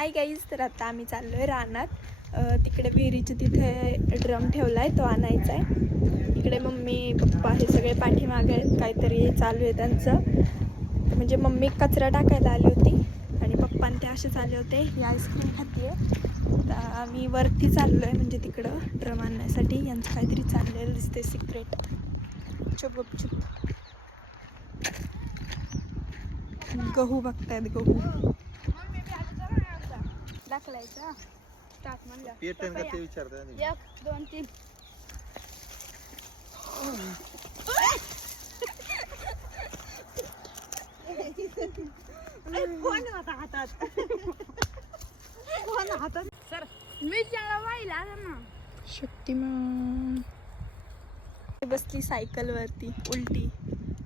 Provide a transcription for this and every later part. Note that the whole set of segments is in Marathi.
हाय गाईज, तर आता आम्ही चाललो आहे रानात. तिकडे विहिरीच्या तिथे ड्रम ठेवला आहे, तो आणायचा आहे. इकडे मम्मी पप्पा हे सगळे पाठीमागे आहेत, काहीतरी चालू आहे त्यांचं. म्हणजे मम्मी कचरा टाकायला आली होती आणि पप्पा ते असेच आले होते. ही आईस्क्रीम खाती आहे. तर आम्ही वरती चाललो आहे, म्हणजे तिकडं ड्रम आणण्यासाठी. यांचं काहीतरी चाललेलं दिसते सिक्रेट. चुप गपचूप. गहू बघतायत, गहू दाखलायचा टाक म्हणलं पेटन का ते विचारता नाही. 1 2 3 फोन होता हातात. फोन हातात सर मी त्याला वाहिला ना. शक्तिमान बसली सायकल वरती उलटी.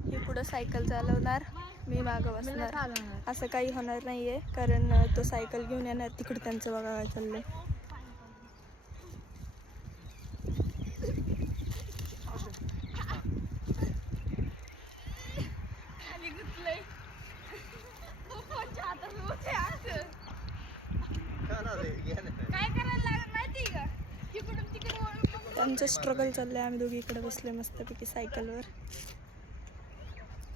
ही पुढं सायकल चालवणार, मी मागं बसणार. असं काही होणार नाहीये, कारण तो सायकल घेऊन येणार. तिकडे त्यांचं बघा काय चाललंय. त्यांचं स्ट्रगल चाललंय. आम्ही दोघी इकडे बसले मस्तपैकी सायकलवर.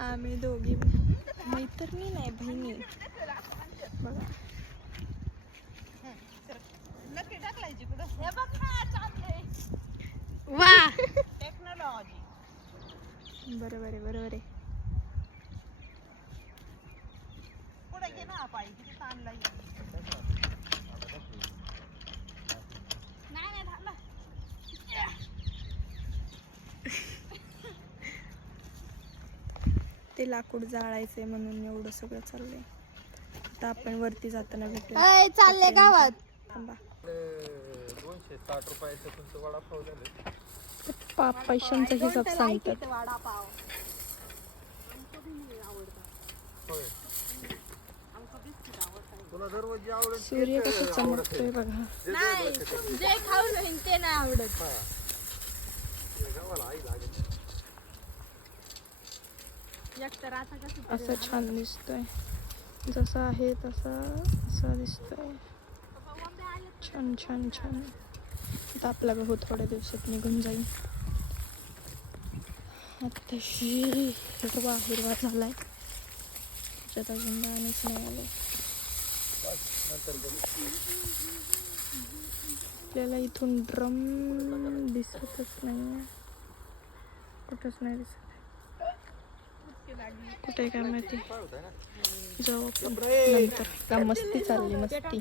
आम्ही दोघी मैत्रिणी नाही, बहिणी. बघा वा टेक्नॉलॉजी. बरोबर आहे, बरोबर आहे. पुढे घे ना पाय किती ताणला. नाही थांबा. ते लाकूड जाळायचंय म्हणून एवढं सगळं चाललंय. आता आपण वरती जाताना भेटू. चालले गावात. थांबा. 260 रुपयाचं तुमचं वडापाव झालं. पैशांचा हिसाब सांगतात. वडापाव होय. तुला दररोज आवडत. सूर्य कसं चमकतोय बघा. नाही, जे खाऊ नाही ते नाही आवडत. एकतर आता कसं असं छान दिसतोय. जसं आहे तसा दिसतोय. छान छान छान. आता आपला गहू थोड्या दिवसात निघून जाईल. आत्ताशी हिरवा हिरवा झालाय, त्याच्यात अजून दाणेच नाही आले. आपल्याला इथून ड्रम दिसतच नाही, कुठंच नाही दिसत. कुठे काय माहिती. जाऊ आपण नंतर. का मस्ती चालली, मस्ती.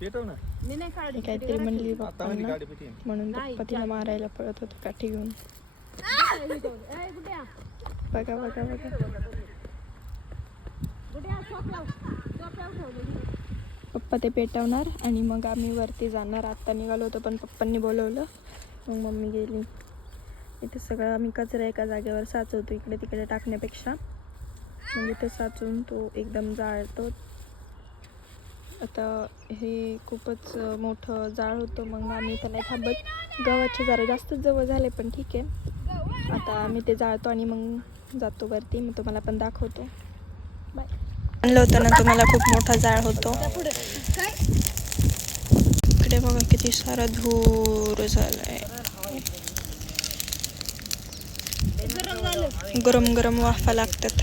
पेटव ना. हे काहीतरी म्हणली पप्पांना, म्हणून पप्पा तिला मारायला पळत होते काठी घेऊन. बघा बघा बघा. पप्पा ते पेटवणार आणि मग आम्ही वरती जाणार. आत्ता निघालो होतो पण पप्पांनी बोलवलं, मग मम्मी गेली. इथे सगळं आम्ही कचरा एका जागेवर साचवतो, इकडे तिकडे टाकण्यापेक्षा. मग इथे साचून तो एकदम जाळतो. आता हे खूपच मोठं जाळ होतं, मग आम्ही इथं नाही थांबत. गव्हाचे जरा जास्तच जवळ झाले, पण ठीक आहे. आता आम्ही ते जाळतो आणि मग जातो वरती. मग तुम्हाला पण दाखवतो. बाय. आणलं होतं ना तुम्हाला, खूप मोठा जाळ होतो. इकडे बघा किती सारा धूर झालाय. गरम गरम वाफा लागतात.